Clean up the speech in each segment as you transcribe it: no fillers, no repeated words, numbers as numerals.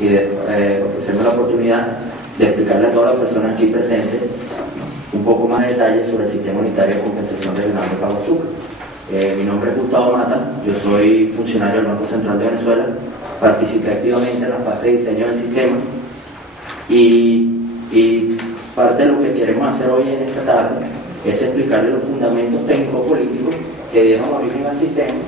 y de ofrecerme la oportunidad de explicarle a todas las personas aquí presentes un poco más de detalles sobre el sistema unitario de compensación regional de pago azúcar. Mi nombre es Gustavo Mata, yo soy funcionario del Banco Central de Venezuela, participé activamente en la fase de diseño del sistema y parte de lo que queremos hacer hoy en esta tarde es explicarle los fundamentos técnico-políticos que dieron origen al sistema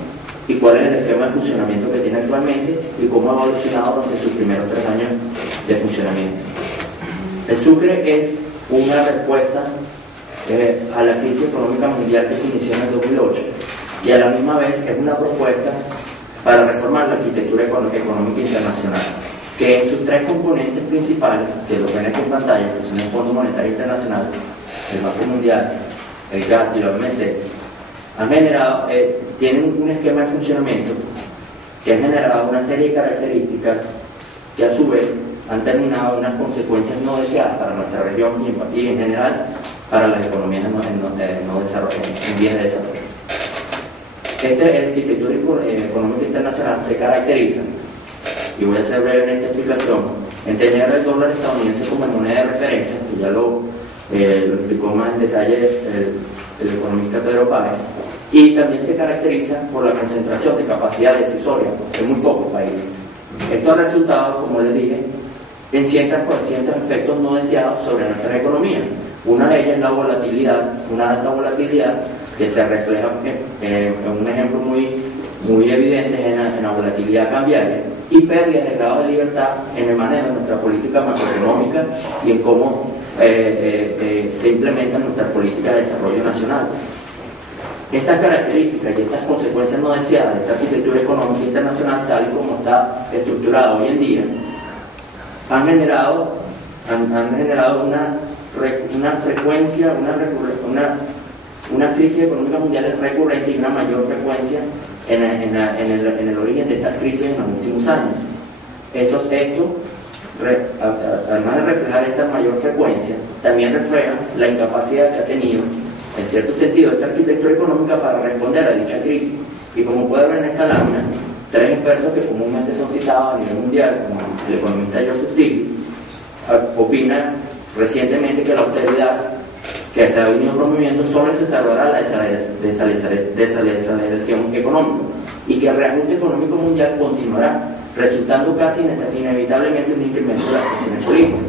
y cuál es el esquema de funcionamiento que tiene actualmente y cómo ha evolucionado durante sus primeros 3 años de funcionamiento. El Sucre es una respuesta a la crisis económica mundial que se inició en el 2008 y a la misma vez es una propuesta para reformar la arquitectura económica internacional, que en sus 3 componentes principales, que los ven aquí en pantalla, que son el Fondo Monetario Internacional, el Banco Mundial, el GATT y la OMC, han generado, tienen un esquema de funcionamiento que han generado una serie de características que a su vez han terminado unas consecuencias no deseadas para nuestra región y en general para las economías en vías de desarrollo. Esta arquitectura económica internacional se caracteriza, y voy a ser breve en esta explicación, en tener el dólar estadounidense como moneda de referencia, que ya lo explicó más en detalle el economista Pedro Páez, y también se caracteriza por la concentración de capacidad decisoria en muy pocos países. Esto ha resultado, como les dije, en ciertos efectos no deseados sobre nuestras economías. Una de ellas es la volatilidad, una alta volatilidad que se refleja en un ejemplo muy evidente en la volatilidad cambiaria y pérdidas de grados de libertad en el manejo de nuestra política macroeconómica y en cómo se implementan nuestras políticas de desarrollo nacional. Estas características y estas consecuencias no deseadas de esta arquitectura económica internacional, tal y como está estructurada hoy en día, han generado una frecuencia, una crisis económica mundial recurrente y una mayor frecuencia en el origen de estas crisis en los últimos años. Además de reflejar esta mayor frecuencia, también refleja la incapacidad que ha tenido, en cierto sentido, esta arquitectura económica para responder a dicha crisis. Y como puede ver en esta lámina, 3 expertos que comúnmente son citados a nivel mundial, como el economista Joseph Stiglitz, opina recientemente que la austeridad que se ha venido promoviendo solo exacerbará la desaceleración económica y que el reajuste económico mundial continuará, resultando casi inevitablemente un incremento de las presiones políticas.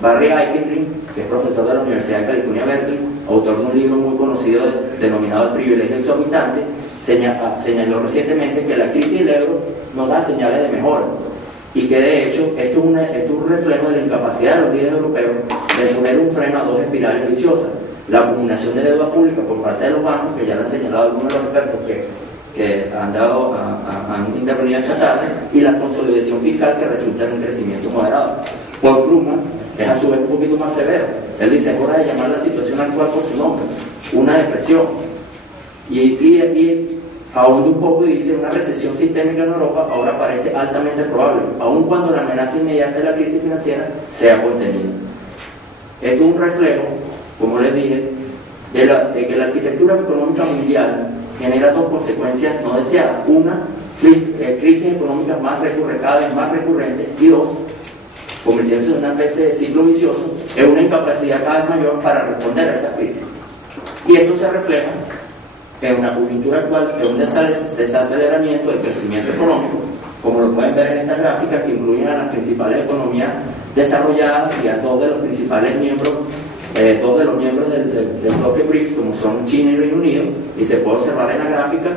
Barry Eichengreen, que es profesor de la Universidad de California, Berkeley, autor de un libro muy conocido denominado El privilegio exorbitante, señaló recientemente que la crisis del euro nos da señales de mejora y que de hecho esto es un reflejo de la incapacidad de los líderes europeos de poner un freno a 2 espirales viciosas: la acumulación de deuda pública por parte de los bancos, que ya lo han señalado algunos de los expertos que han intervenido esta tarde, y la consolidación fiscal que resulta en un crecimiento moderado. Paul Krugman es a su vez un poquito más severo. Él dice: es hora de llamar la situación actual por su nombre, una depresión. Y ahonda un poco y dice: una recesión sistémica en Europa ahora parece altamente probable, aun cuando la amenaza inmediata de la crisis financiera sea contenida. Esto es un reflejo, como les dije, de que la arquitectura económica mundial genera 2 consecuencias no deseadas: una, crisis económicas cada vez más recurrentes, y 2, convirtiéndose en una especie de ciclo vicioso, es una incapacidad cada vez mayor para responder a esta crisis. Y esto se refleja en una coyuntura actual de un desaceleramiento del crecimiento económico, como lo pueden ver en estas gráficas, que incluyen a las principales economías desarrolladas y a 2 de los principales miembros, 2 de los miembros del bloque BRICS, como son China y Reino Unido, y se puede observar en la gráfica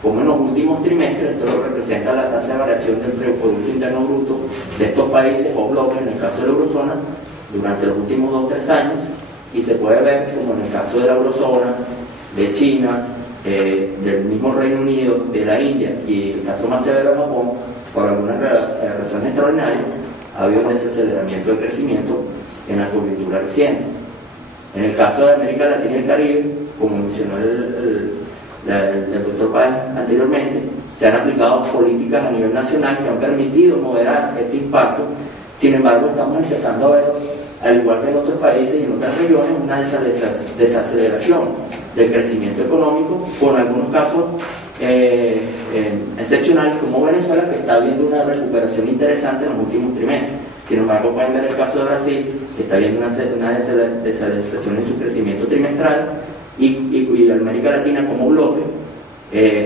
como en los últimos trimestres, esto lo representa la tasa de variación del Producto Interno Bruto de estos países o bloques, en el caso de la eurozona, durante los últimos 2 o 3 años, y se puede ver como en el caso de la eurozona, de China, del mismo Reino Unido, de la India y el caso más severo de Japón, por algunas razones extraordinarias, ha habido un desaceleramiento del crecimiento en la coyuntura reciente. En el caso de América Latina y el Caribe, como mencionó el doctor Páez anteriormente, se han aplicado políticas a nivel nacional que han permitido moderar este impacto. Sin embargo, estamos empezando a ver, al igual que en otros países y en otras regiones, una desaceleración del crecimiento económico, con algunos casos excepcionales como Venezuela, que está viendo una recuperación interesante en los últimos trimestres. Sin embargo, pueden ver el caso de Brasil, que está viendo una desaceleración en su crecimiento trimestral, y América Latina como bloque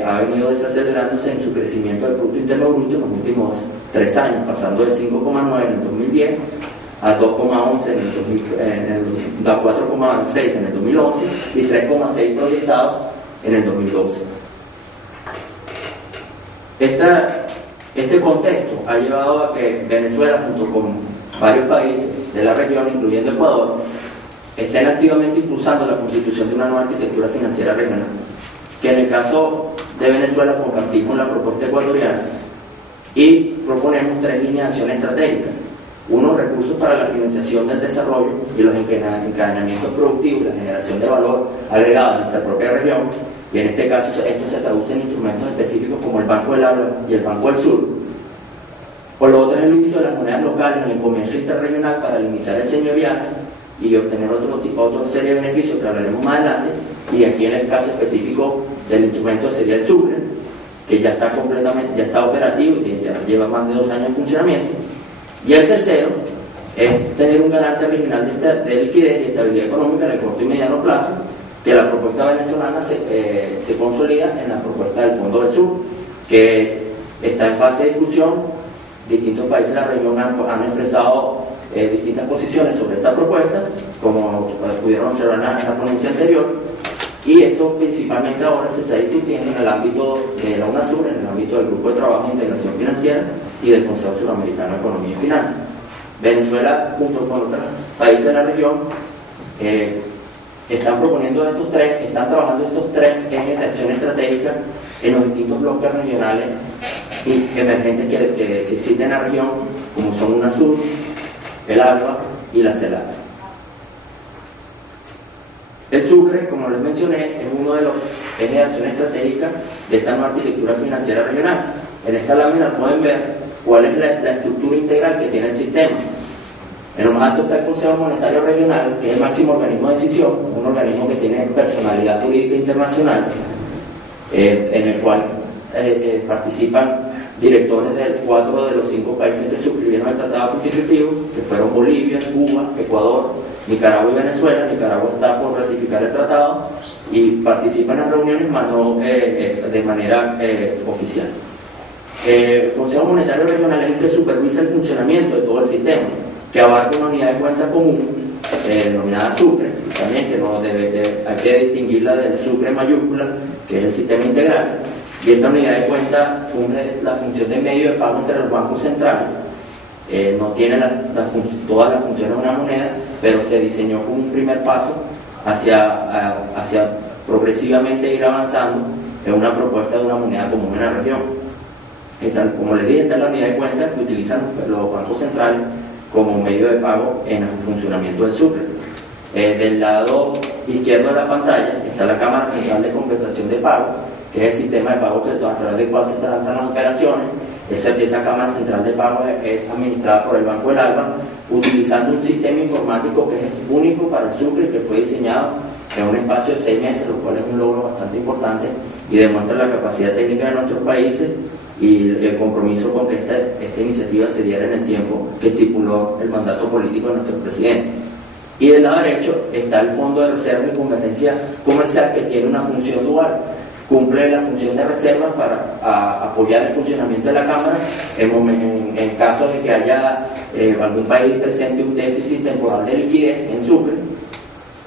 ha venido desacelerándose en su crecimiento del Producto Interno Bruto en los últimos 3 años, pasando de 5,9 en el 2010 a 2,11 a 4,6 en el 2011 y 3,6 proyectado en el 2012. Este contexto ha llevado a que Venezuela, junto con varios países de la región, incluyendo Ecuador, estén activamente impulsando la constitución de una nueva arquitectura financiera regional, que en el caso de Venezuela compartimos la propuesta ecuatoriana y proponemos 3 líneas de acción estratégicas. 1, recursos para la financiación del desarrollo y los encadenamientos productivos, la generación de valor agregado en nuestra propia región, y en este caso esto se traduce en instrumentos específicos como el Banco del Agua y el Banco del Sur. Por lo otro es el uso de las monedas locales en el comercio interregional para limitar el señoriaje y obtener otra serie de beneficios que hablaremos más adelante, y aquí en el caso específico del instrumento sería el Sucre, que ya está operativo y que ya lleva más de 2 años en funcionamiento. Y el tercero es tener un garante regional de liquidez y estabilidad económica en el corto y mediano plazo, que la propuesta venezolana se consolida en la propuesta del Fondo del Sur, que está en fase de discusión. Distintos países de la región han expresado distintas posiciones sobre esta propuesta, como pudieron observar en la ponencia anterior, y esto principalmente ahora se está discutiendo en el ámbito de la UNASUR, en el ámbito del Grupo de Trabajo de Integración Financiera y del Consejo Suramericano de Economía y Finanzas. Venezuela, junto con otros países de la región, están trabajando estos 3 ejes de acción estratégica en los distintos bloques regionales y emergentes que existen en la región, como son UNASUR, el ALBA y la CELAC. El Sucre, como les mencioné, es uno de los ejes de acción estratégica de esta nueva arquitectura financiera regional. En esta lámina pueden ver cuál es la estructura integral que tiene el sistema. En lo más alto está el Consejo Monetario Regional, que es el máximo organismo de decisión, un organismo que tiene personalidad jurídica internacional, en el cual participan directores de 4 de los 5 países que suscribieron el Tratado Constitutivo, que fueron Bolivia, Cuba, Ecuador, Nicaragua y Venezuela. Nicaragua está por ratificar el tratado y participan en reuniones, mas no de manera oficial. El Consejo Monetario Regional es el que supervisa el funcionamiento de todo el sistema, que abarca una unidad de cuenta común denominada Sucre, también que hay que distinguirla del Sucre mayúscula, que es el sistema integral, y esta unidad de cuenta funge la función de medio de pago entre los bancos centrales. No tiene todas las funciones de una moneda, pero se diseñó como un primer paso hacia progresivamente ir avanzando en una propuesta de una moneda común en la región. Como les dije, esta es la unidad de cuenta que utilizan los bancos centrales como medio de pago en el funcionamiento del Sucre. Del lado izquierdo de la pantalla está la Cámara Central de Compensación de Pago, que es el sistema de pago a través del cual se transan las operaciones. Esa Cámara Central de Pago es administrada por el Banco del Agua, utilizando un sistema informático que es único para el Sucre, que fue diseñado en un espacio de 6 meses, lo cual es un logro bastante importante y demuestra la capacidad técnica de nuestros países y el compromiso con que esta iniciativa se diera en el tiempo que estipuló el mandato político de nuestro presidente. Y del lado derecho está el Fondo de Reserva y Convergencia Comercial, que tiene una función dual. Cumple la función de reserva para apoyar el funcionamiento de la Cámara en caso de que haya algún país presente un déficit temporal de liquidez en Sucre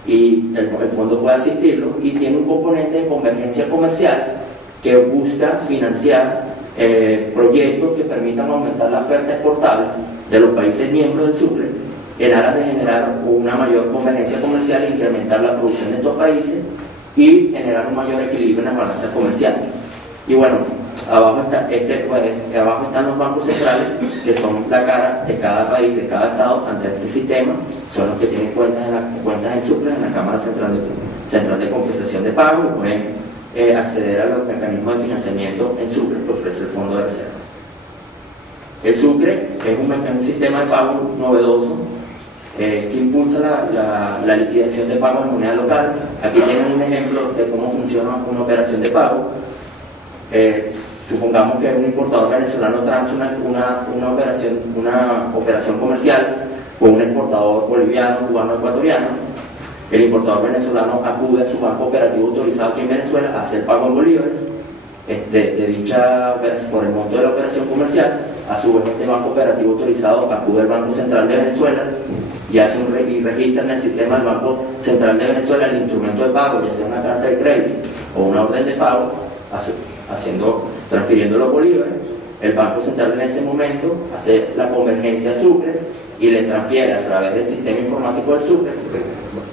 y el fondo puede asistirlo, y tiene un componente de convergencia comercial que busca financiar proyectos que permitan aumentar la oferta exportable de los países miembros del Sucre en aras de generar una mayor convergencia comercial e incrementar la producción de estos países y generar un mayor equilibrio en las balanzas comerciales. Y bueno, abajo están los bancos centrales, que son la cara de cada país, de cada estado ante este sistema. Son los que tienen cuentas en Sucre, en la Cámara Central de Compensación de Pago, y pueden acceder a los mecanismos de financiamiento en Sucre que ofrece el Fondo de Reservas. El Sucre es un sistema de pago novedoso que impulsa la liquidación de pagos en moneda local. Aquí tienen un ejemplo de cómo funciona una operación de pago. supongamos que un importador venezolano transa una operación comercial con un exportador boliviano, cubano, ecuatoriano. El importador venezolano acude a su banco operativo autorizado aquí en Venezuela a hacer pago en bolívares de dicha operación, por el monto de la operación comercial. A su vez, este banco operativo autorizado acude al Banco Central de Venezuela y registra en el sistema del Banco Central de Venezuela el instrumento de pago, ya sea una carta de crédito o una orden de pago, transfiriendo los bolívares. El Banco Central en ese momento hace la convergencia a sucres y le transfiere a través del sistema informático del sucre,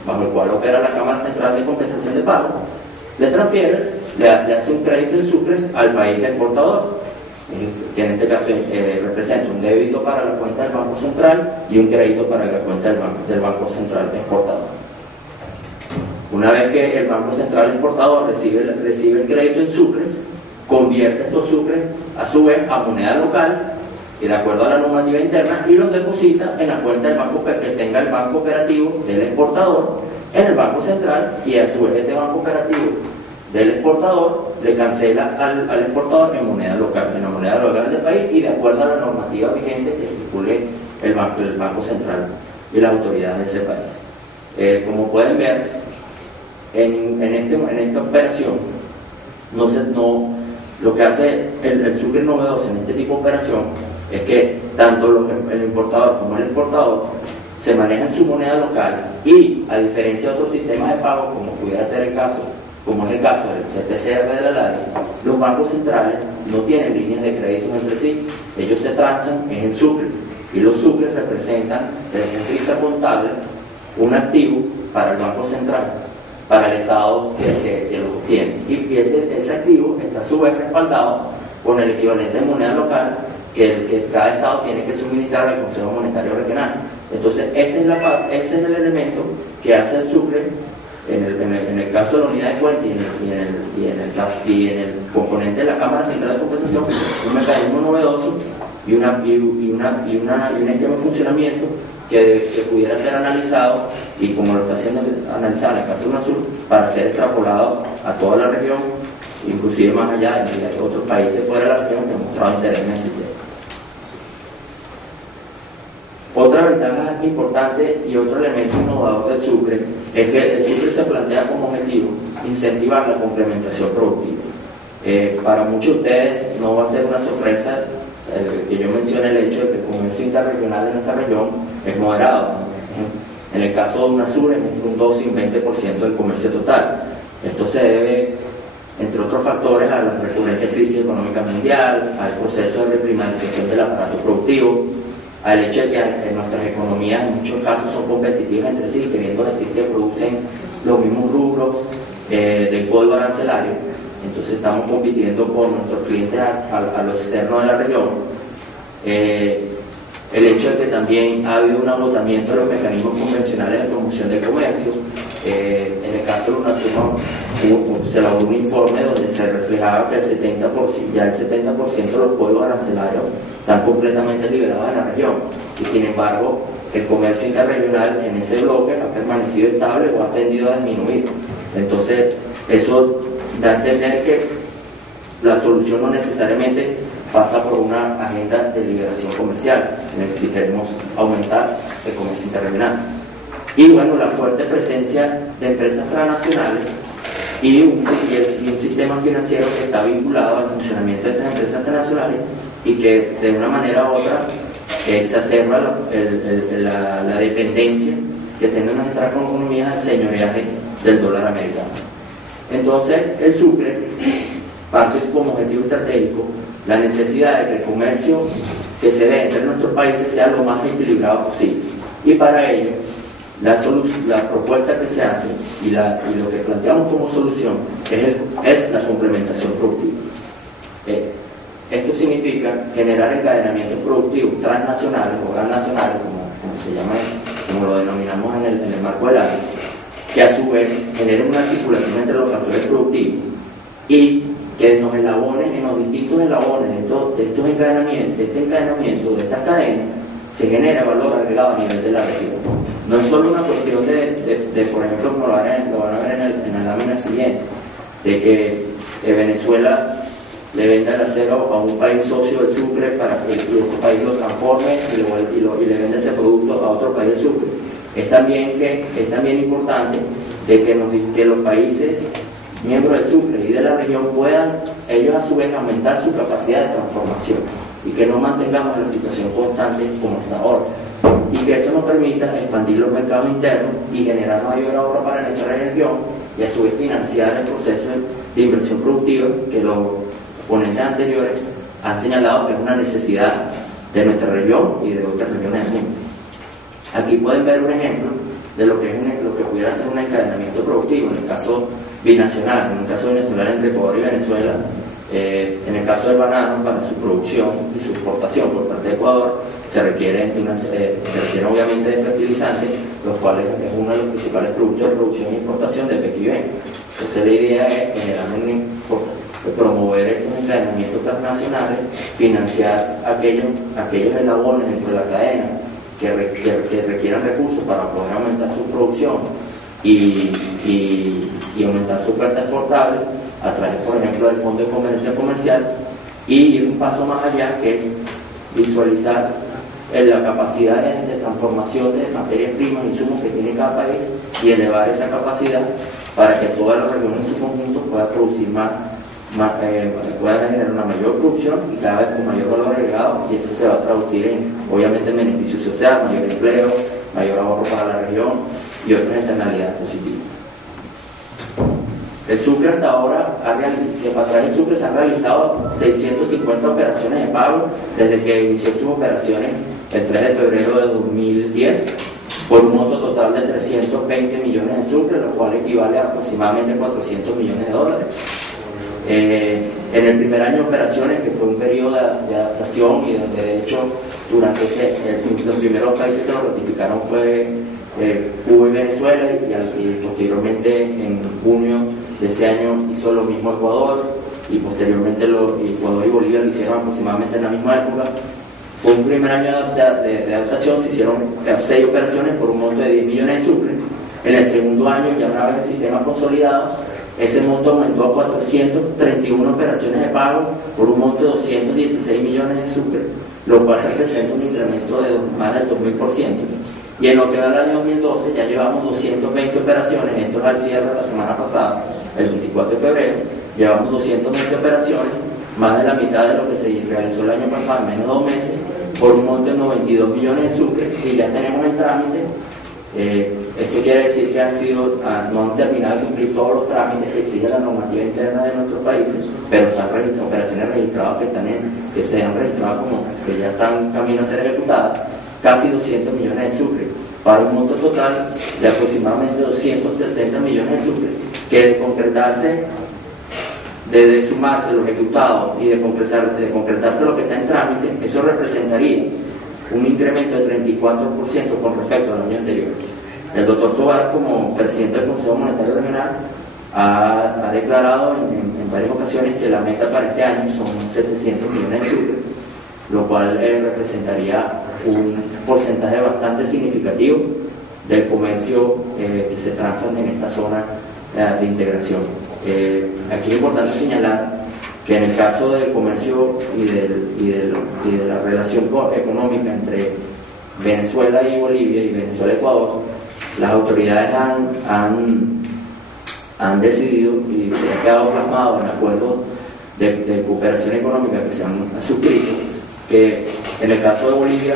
bajo el cual opera la Cámara Central de Compensación de Pago, le transfiere, le hace un crédito en sucres al país exportador, que en este caso representa un débito para la cuenta del Banco Central y un crédito para la cuenta del Banco Central exportador. Una vez que el Banco Central exportador recibe el crédito en sucres, convierte estos sucres a su vez a moneda local y de acuerdo a la normativa interna y los deposita en la cuenta del banco que tenga el banco operativo del exportador en el Banco Central, y a su vez este banco operativo del exportador le cancela al exportador en moneda local, en la moneda local del país y de acuerdo a la normativa vigente que estipule el Banco Central y las autoridades de ese país. Como pueden ver, en esta operación lo que hace el sucre novedoso en este tipo de operación es que tanto el importador como el exportador se manejan su moneda local y, a diferencia de otros sistemas de pago, como pudiera ser el caso, como es el caso del CPCR de la LADI, los bancos centrales no tienen líneas de crédito entre sí, ellos se transan en sucres y los sucres representan, desde el punto de vista contable, un activo para el Banco Central, para el Estado que lo obtiene, y ese activo está a su vez respaldado con el equivalente de moneda local que cada Estado tiene que suministrar al Consejo Monetario Regional. Entonesse ese es el elemento que hace el sucre en el caso de la unidad de cuenta y en el componente de la Cámara Central de Compensación, un mecanismo novedoso y un esquema de funcionamiento que pudiera ser analizado, y como lo está siendo analizado en el caso de UNASUR, para ser extrapolado a toda la región, inclusive más allá de otros países fuera de la región que han mostrado interés en el sistema. Otra ventaja importante y otro elemento innovador del sucre es que el sucre se plantea como objetivo incentivar la complementación productiva. Para muchos de ustedes no va a ser una sorpresa que yo mencione el hecho de que el comercio interregional en nuestra región es moderado. En el caso de UNASUR es entre un 12 y un 20% del comercio total. Esto se debe, entre otros factores, a la recurrente crisis económica mundial, al proceso de reprimarización del aparato productivo, al hecho de que en nuestras economías en muchos casos son competitivas entre sí, queriendo decir que producen los mismos rubros del código arancelario. Entonces estamos compitiendo con nuestros clientes a lo externo de la región. El hecho de que también ha habido un agotamiento de los mecanismos convencionales de promoción del comercio. En el caso de UNASUR se elaboró un informe donde se reflejaba que ya el 70% de los códigos arancelarios están completamente liberados en la región, y sin embargo el comercio interregional en ese bloque ha permanecido estable o ha tendido a disminuir. Entonces eso da a entender que la solución no necesariamente pasa por una agenda de liberación comercial, si queremos aumentar el comercio interregional. Y bueno, la fuerte presencia de empresas transnacionales y un sistema financiero que está vinculado al funcionamiento de estas empresas transnacionales y que de una manera u otra exacerba la dependencia que tienen nuestras economías al señoreaje del dólar americano. Entonces el sucre parte como objetivo estratégico la necesidad de que el comercio que se dé entre nuestros países sea lo más equilibrado posible, y para ello la propuesta que se hace y lo que planteamos como solución es la complementación productiva. Esto significa generar encadenamientos productivos transnacionales o transnacionales, como lo denominamos en el marco del área, que a su vez generen una articulación entre los factores productivos y que nos enlabonen en los distintos enlabones de estos encadenamientos, de estas cadenas, se genera valor agregado a nivel de la región. No es solo una cuestión de por ejemplo, como lo van a ver en la lámina siguiente, de que Venezuela le venda el acero a un país socio del Sucre para que ese país lo transforme y le venda ese producto a otro país del Sucre. Es también importante de que los países miembros del Sucre y de la región puedan ellos a su vez aumentar su capacidad de transformación y que no mantengamos la situación constante como está ahora, y que eso nos permita expandir los mercados internos y generar mayor ahorro para nuestra región y a su vez financiar el proceso de inversión productiva que los ponentes anteriores han señalado que es una necesidad de nuestra región y de otras regiones del mundo. Aquí pueden ver un ejemplo de lo que pudiera ser un encadenamiento productivo en el caso binacional, en el caso venezolano entre Ecuador y Venezuela. En el caso del banano, para su producción y su exportación por parte de Ecuador se requieren obviamente de fertilizantes, los cuales es uno de los principales productos de producción e importación del PQV. Entonces la idea es generar promover estos encadenamientos transnacionales, financiar aquellos eslabones dentro de la cadena que requieran recursos para poder aumentar su producción y aumentar su oferta exportable a través, por ejemplo, del Fondo de Comercio Comercial, y ir un paso más allá, que es visualizar la capacidad de transformación de materias primas e insumos que tiene cada país y elevar esa capacidad para que toda la región en su conjunto pueda producir pueda generar una mayor producción y cada vez con mayor valor agregado, y eso se va a traducir obviamente en beneficio social, mayor empleo, mayor ahorro para la región y otras externalidades positivas. El Sucre hasta ahora a través del Sucre se han realizado 650 operaciones de pago desde que inició sus operaciones el 3 de febrero de 2010 por un monto total de 320 millones de Sucre, lo cual equivale a aproximadamente 400 millones de dólares. En el primer año de operaciones, que fue un periodo de adaptación y donde de hecho durante los primeros países que lo ratificaron fue Cuba y Venezuela, y posteriormente en junio de ese año hizo lo mismo Ecuador, y posteriormente Ecuador y Bolivia lo hicieron aproximadamente en la misma época. Fue un primer año de adaptación, se hicieron 6 operaciones por un monto de 10 millones de Sucre. En el segundo año, ya una vez el sistema consolidado, ese monto aumentó a 431 operaciones de pago por un monto de 216 millones de Sucre, lo cual representa un incremento de más del 2000%. Y en lo que va del año 2012 ya llevamos 220 operaciones, esto es al cierre de la semana pasada, el 24 de febrero, llevamos 220 operaciones, más de la mitad de lo que se realizó el año pasado en menos de 2 meses, por un monto de 92 millones de Sucre, y ya tenemos en trámite. Esto quiere decir que no han terminado de cumplir todos los trámites que exige la normativa interna de nuestros países, pero están operaciones registradas que se han registrado como que ya están en camino a ser ejecutadas, casi 200 millones de Sucre, para un monto total de aproximadamente 270 millones de Sucre, que de concretarse, de sumarse lo ejecutado y de concretarse lo que está en trámite, eso representaría un incremento de 34% con respecto al año anterior. El doctor Tobar, como presidente del Consejo Monetario Regional, ha declarado en varias ocasiones que la meta para este año son 700 millones de Sucre, lo cual representaría un porcentaje bastante significativo del comercio que se transa en esta zona de integración. Aquí es importante señalar que en el caso del comercio y de la relación económica entre Venezuela y Bolivia y Venezuela y Ecuador, las autoridades han decidido, y se ha quedado plasmado en acuerdos de cooperación económica que se han suscrito, que en el caso de Bolivia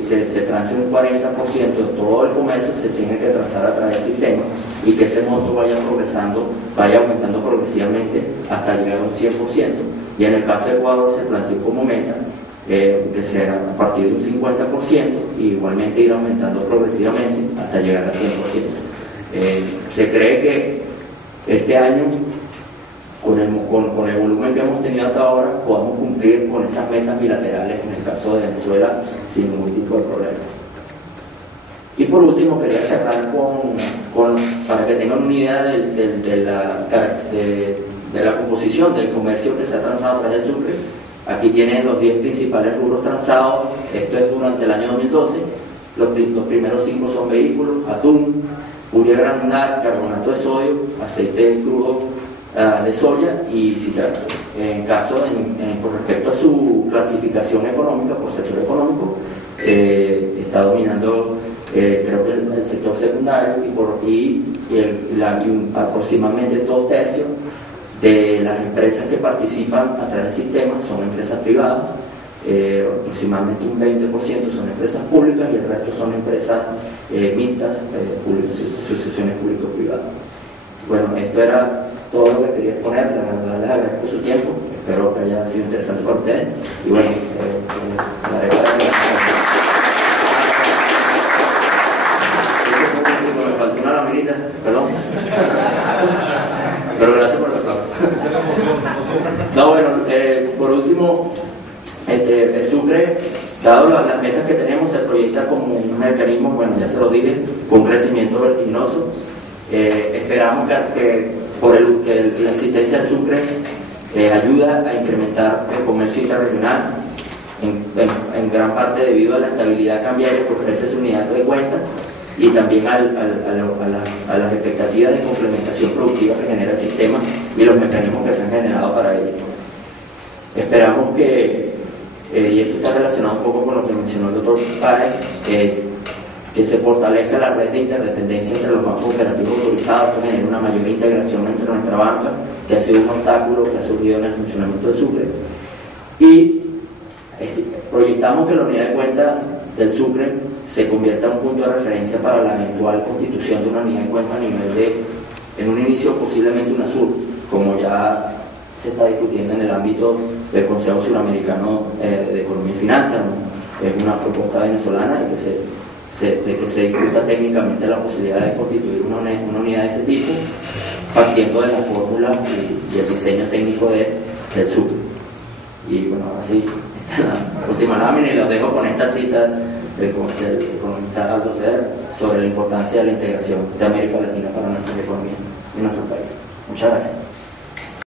se transe un 40% de todo el comercio, se tiene que transar a través del sistema, y que ese monto vaya aumentando progresivamente hasta llegar a un 100%. Y en el caso de Ecuador se planteó como meta que sea a partir de un 50%, y igualmente ir aumentando progresivamente hasta llegar al 100%. Se cree que este año, con el volumen que hemos tenido hasta ahora, podamos cumplir con esas metas bilaterales en el caso de Venezuela sin ningún tipo de problema. Y por último, quería cerrar para que tengan una idea de la composición del comercio que se ha transado a través del Sucre. Aquí tienen los 10 principales rubros transados. Esto es durante el año 2012. Los primeros 5 son vehículos, atún, urea granular, carbonato de sodio, aceite crudo de soya y citral. En caso, con respecto a su clasificación económica, por sector económico, está dominando creo que el sector secundario y aproximadamente 2/3 de las empresas que participan a través del sistema son empresas privadas, aproximadamente un 20% son empresas públicas y el resto son empresas mixtas, asociaciones público-privadas. Bueno, esto era todo lo que quería exponer. La verdad les agradezco su tiempo, espero que haya sido interesante para ustedes y bueno, daré me faltó una laminita, perdón. Pero gracias por el aplauso. No, bueno, por último, el Sucre, dado las metas que tenemos, se proyecta como un mecanismo, bueno, ya se lo dije, con crecimiento vertiginoso. Esperamos que la existencia del Sucre ayuda a incrementar el comercio interregional, en gran parte debido a la estabilidad cambiaria que ofrece su unidad de cuenta y también a las expectativas de complementación productiva que genera el sistema y los mecanismos que se han generado para ello. Esperamos que, y esto está relacionado un poco con lo que mencionó el doctor Páez, que se fortalezca la red de interdependencia entre los bancos operativos autorizados, que genere una mayor integración entre nuestra banca, que ha sido un obstáculo que ha surgido en el funcionamiento del Sucre. Y proyectamos que la unidad de cuenta del Sucre se convierta en un punto de referencia para la eventual constitución de una unidad de cuenta a nivel en un inicio posiblemente UNASUR, como ya se está discutiendo en el ámbito del Consejo Suramericano de Economía y Finanzas, ¿no? Es una propuesta venezolana de que se discuta técnicamente la posibilidad de constituir una unidad de ese tipo, partiendo de la fórmula y el diseño técnico del Sucre. Y bueno, así, la última lámina, y los dejo con esta cita del economista Aldo Feder sobre la importancia de la integración de América Latina para nuestra economía y nuestro país. Muchas gracias.